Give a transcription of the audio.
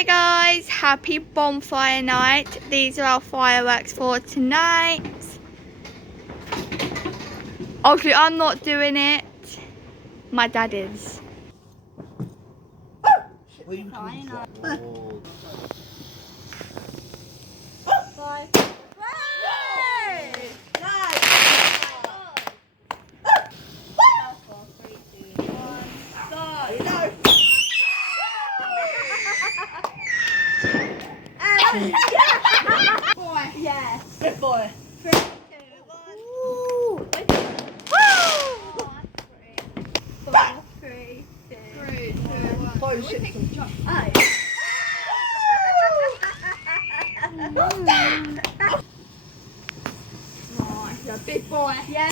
Hey guys, happy bonfire night. These are our fireworks for tonight. Obviously I'm not doing it, my dad is. Boy. Yes. Good boy. 3, 2, 1. Woo! Oh, that's pretty. 4, 3, 2, 1. Oh, shit. Oh, you're a big boy. Yeah.